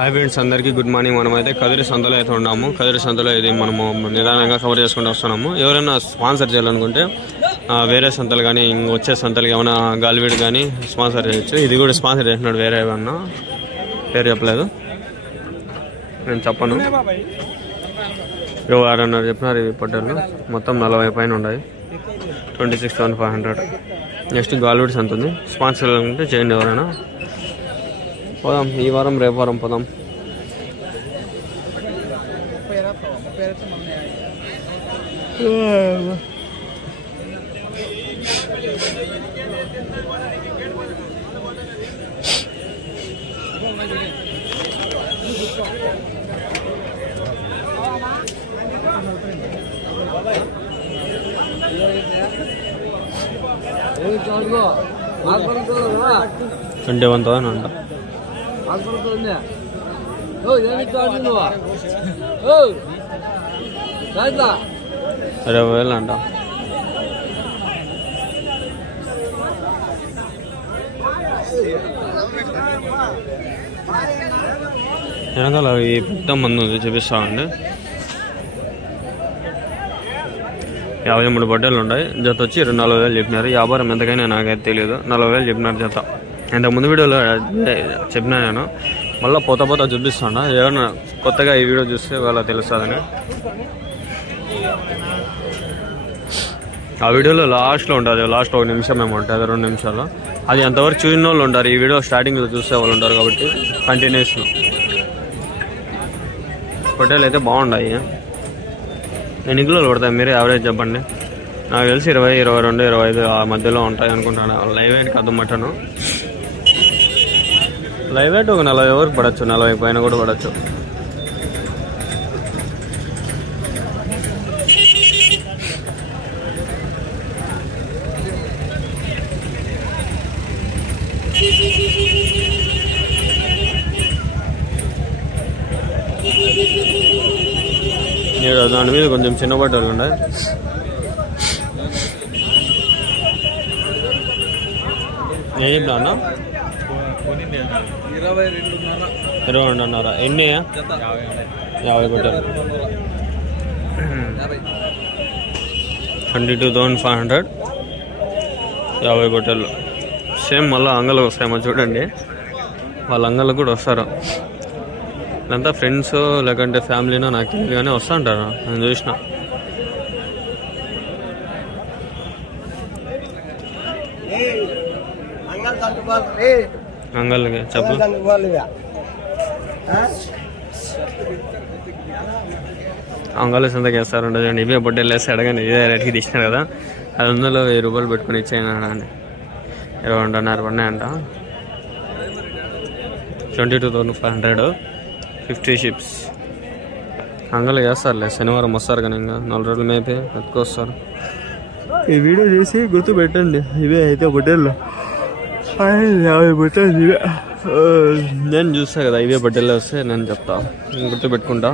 Hi friends, అందరికీ good morning. మనమైతే కదిరి సంతలో అయితే ఉన్నాము. కదిరి సంతలో ఇది మనము నిదానంగా కవర్ చేసుకుంటూ వస్తున్నాము. ఎవరైనా స్పాన్సర్ చేయాలనుకుంటే వేరే సంతలు కానీ వచ్చే సంతలకి ఏమైనా గాలివీడు కానీ స్పాన్సర్ చేయొచ్చు. ఇది కూడా స్పాన్సర్ చేసినాడు, వేరే ఏమన్నా పేరు చెప్పలేదు, నేను చెప్పను. ఎవరన్నారు చెప్పినారు. ఇవి పొట్టేళ్ళు మొత్తం 40 పైన ఉన్నాయి. 26,500. నెక్స్ట్ గాలివీడు సంత ఉంది. స్పాన్సర్ అంటే చేయండి ఎవరైనా. పోదాం, ఈ వారం రేపు వారం పోదాం. అంటే 1,000 అంట. 20,000 అంట. వెనకాల ఈ పెద్ద మంది ఉంది, చూపిస్తామండి. 53 బట్టలు ఉన్నాయి. జత వచ్చి 40,000 చెప్పినారు. వ్యాపారం ఎంతకైనా నాకైతే తెలియదు. 40,000 చెప్పినారు జత. ఇంతకు ముందు వీడియోలో చెప్పినా నేను, మళ్ళీ పోతా చూపిస్తాను. ఏమన్నా కొత్తగా ఈ వీడియో చూస్తే వాళ్ళ తెలుస్తుందని. ఆ వీడియోలో లాస్ట్లో ఉంటుంది, లాస్ట్ 1 నిమిషం ఏమో ఉంటుంది, 2 నిమిషాలు. అది అంతవరకు చూసిన వాళ్ళు ఉంటారు. ఈ వీడియో స్టార్టింగ్లో చూసే వాళ్ళు ఉంటారు కాబట్టి కంటిన్యూషన్. పొట్టేలు అయితే బాగున్నాయి. ఎన్ని కిలోలు పడతాయి మీరే యావరేజ్ చెప్పండి. నాకు తెలిసి 20, 22, 25 ఆ మధ్యలో ఉంటాయి అనుకుంటాను. లైవ్ వెయిట్ కాదు మటను. లైవ్ వెయిట్ ఒక 40 వరకు పడచ్చు, 40 పైన కూడా పడచ్చు. దాని మీద కొంచెం చిన్న బట్టలు ఉన్నాయి. ఏం చెప్పినా అన్న? 22.5. ఎన్ని? 50 బట్టలు. 22,500. 50 బట్టలు. సేమ్ మళ్ళీ అంగళ్ళకి వస్తాయేమో చూడండి. వాళ్ళ అంగళ్ళకు కూడా వస్తారు. ఇదంతా ఫ్రెండ్స్ లేకంటే ఫ్యామిలీనో నాకు తెలియదు కానీ వస్తూ ఉంటారు, నేను చూసిన. అంగళ్ళకి చెప్పు. అంగళ్ళ సంతకి వేస్తారంట చూడండి. ఇవే బొట్టెలు వేస్తాడు కానీ ఇదే రేట్కి తీసినారు కదా. అది 100 రూపాయలు పెట్టుకుని ఇచ్చేయనా అని. 22.5 పడినాయంట. 22,500. 50 షిప్స్. అంగళ్ళు చేస్తారులే, శనివారం వస్తారు కానీ ఇంకా 4 రోజులు మేపే ఎత్తుకొస్తారు. ఈ వీడియో చేసి గుర్తు పెట్టండి. ఇవే అయితే బొట్టెళ్ళు 50 బొట్టెలు ఇవే. నేను చూస్తా కదా, ఇవే బొట్టెళ్ళు వస్తే నేను చెప్తా, గుర్తు పెట్టుకుంటా.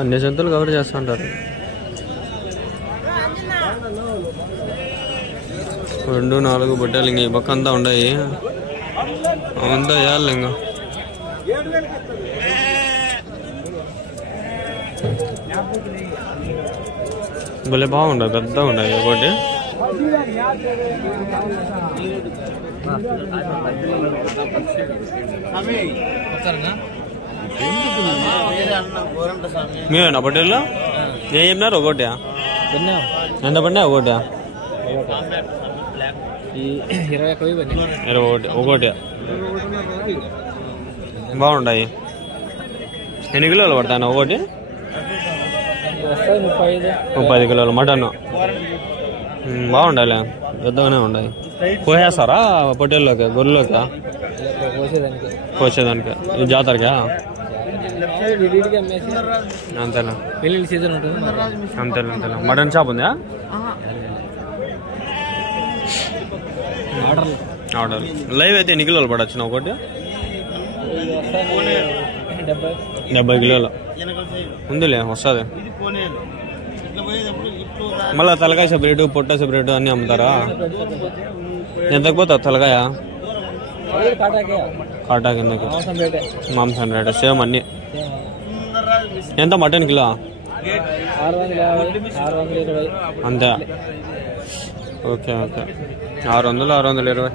అన్ని జంతువులు కవర్ చేస్తూ ఉంటారు. 2, 4 బొట్టెలు ఇంక ఈ పక్క అంతా ఉన్నాయి. అంతా వేయాలి ఇంకా. భలే బాగుండదు, పెద్దగా ఉన్నాయి ఒకటి. మీరేనా బొట్టెల్లో? ఏం చెప్పినారు? ఒకటి ఎంత పడినా? ఒకటి 21. ఒకటి బాగుంటాయి. ఎన్ని కిలోలు పడతాను ఒకటి? 30 కిలోలు మటన్. బాగుండాలి, పెద్దగానే ఉన్నాయి. కోసేస్తారా పొట్టేల్లోకి, గొర్రెలోకి కోసేదానికి? ఈ జాతరకా? అంతేలా అంతేలా. మటన్ షాప్ ఉందా? ఆర్డర్ లైవ్ అయితే ఎన్ని కిలోలు పడచ్చు ఒకటి? 70 కిలోలు ఉందిలే, వస్తుంది. మళ్ళీ తలకాయ సెపరేట్, పొట్ట సెపరేట్ అన్నీ అమ్ముతారా? ఎంతకు పోతుంది తలకాయ? కాటా కిందకి మాంసం రేట్ సేమ్ అన్నీ. ఎంత మటన్ కిలో? అంతే. Okay okay, 600 620.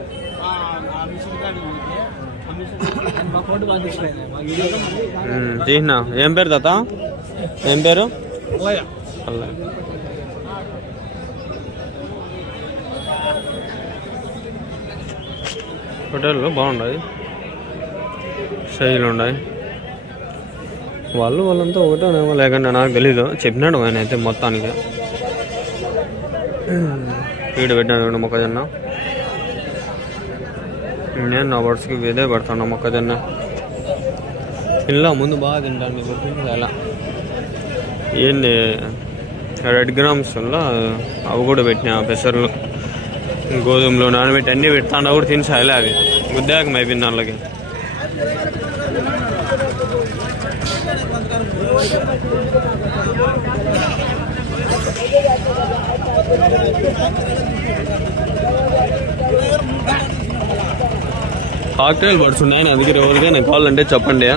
తీసినా. ఏం పేరు తాత? ఏం పేరు? హోటల్లో బాగున్నాయి, శైలు ఉన్నాయి. వాళ్ళంతా ఒకటేనేమో, లేకుండా నాకు తెలీదు. చెప్పినాడు ఆయన అయితే మొత్తానికి. ఫీడ్ పెట్టినాడు మొక్కజొన్న. నేను నా బర్డ్స్కి ఇదే పెడతాను మొక్కజొన్న. ఇలా ముందు బాగా తింటాను. అలా ఏంది రెడ్ గ్రామ్స్ అవి కూడా పెట్టినా, పెసర్లు గోధుమలు నానబెట్టి అన్నీ పెడతాను కూడా తినసాలే. అవి గుద్దాకం అయిపోయింది దాంట్లోకి. కాక్టైల్ బర్డ్స్ ఉన్నాయి నా దగ్గర, ఎవరికైనా కావాలంటే చెప్పండి.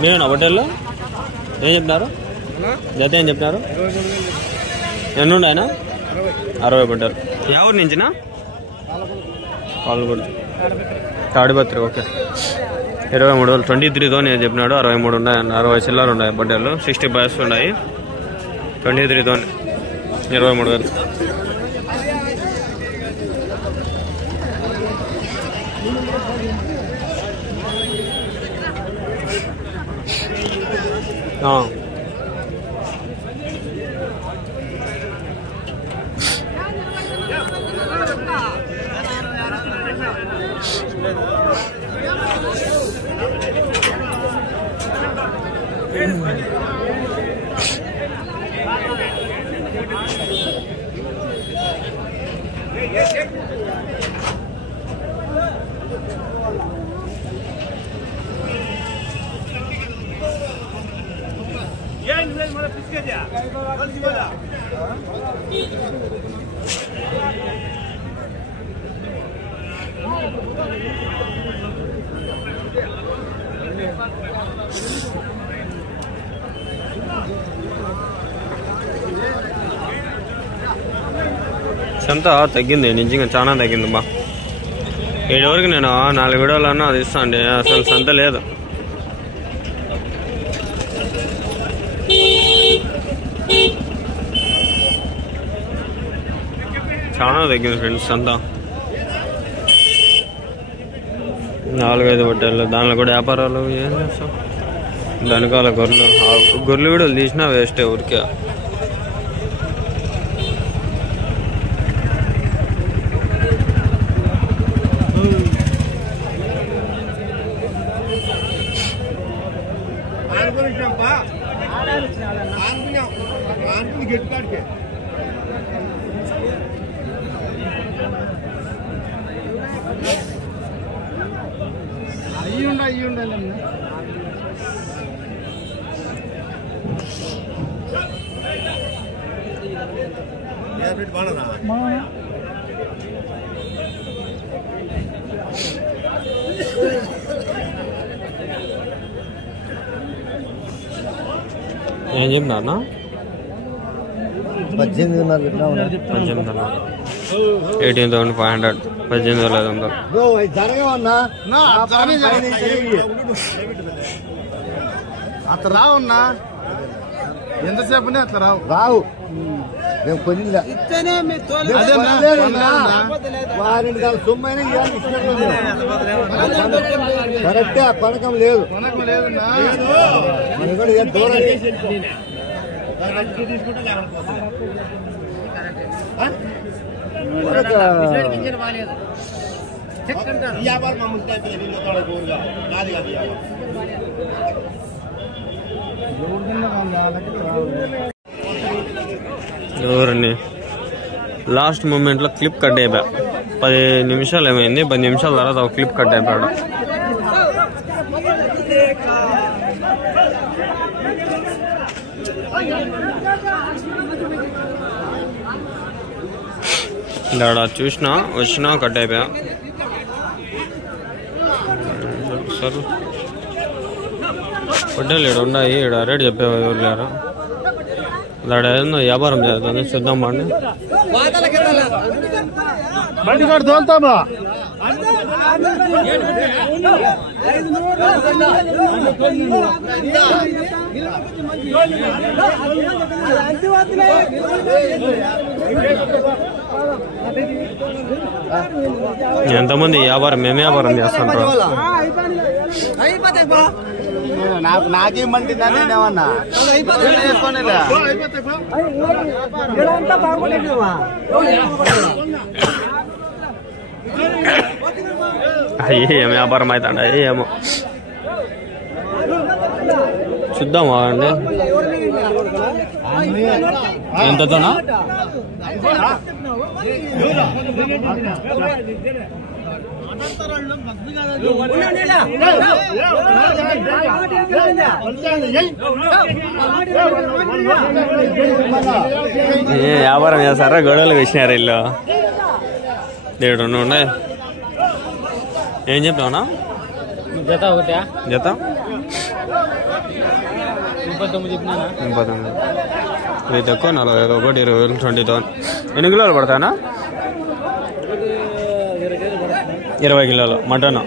మీరేనా హోటల్లో? ఏం చెప్పినారు? జత ఏం చెప్పినారు? ఎన్ని ఉన్నాయన? 60 పడ్డారు. ఎవరి నుంచినా? పాల్గొడు తాడిపత్రి. ఓకే, 23 23తో నేను చెప్పినాడు. 63 ఉన్నాయి, 60 చిల్లలు ఉన్నాయి బడ్డలు. 60 బయస్ ఉన్నాయి. 23తో 23,000. సంత తగ్గింది, నిజంగా చాలా తగ్గింది బా. 7 వరకు నేను 4 వీడియోలన్నా అది ఇస్తాండి. అసలు సంత లేదు. చాలా తగ్గింది ఫ్రెండ్స్ సంత. 4-5 బట్టలు, దానిలో కూడా వ్యాపారాలు ఏం చేస్తాం. దానికాల గొర్రెలు వీడియోలు తీసినా వేస్టే ఊరికే. ఏం చెప్పినా? 18,500, 18,500. అట్లా రావున్నా, ఎంతసేపు అట్లా రావు. మేము కొద్దిగా కరెక్టే, పనకం లేదు. ఎవరండి లాస్ట్ మూమెంట్లో క్లిప్ కట్ అయిపోయా. 10 నిమిషాలు ఏమైంది, 10 నిమిషాల తర్వాత ఒక క్లిప్ కట్ అయిపోయాడు. ఇక్కడ చూసినా వచ్చినా కట్ అయిపోయా. సరే వడ్డీలు ఇక్కడ ఉన్నాయి, ఇక్కడ రేట్ చెప్పేవా ఎవరు లేరు. ఇక్కడ ఏదో వ్యాపారం చేస్తుంది, చూద్దాం బాండి. ఎంతమంది వ్యాపారం మేము వ్యాపారం చేస్తుంటారు. నాకేమంటే నేనేమన్నా ఏం వ్యాపారం అవుతాండ ఏమో చూద్దాం అండి. ఎంతతోనా వ్యాపారం చేస్తారా? గొడవలు వేసినారు ఇల్లు దేవుడు ఉన్నాయి. ఏం చెప్పినావునా? జత ఒకటా? జత 39. ఇది తక్కువ 40, ఒకటి 20,000, 20,000. ఎన్ని కిలోలు పడతానా? 20 కిలోలు మటన్.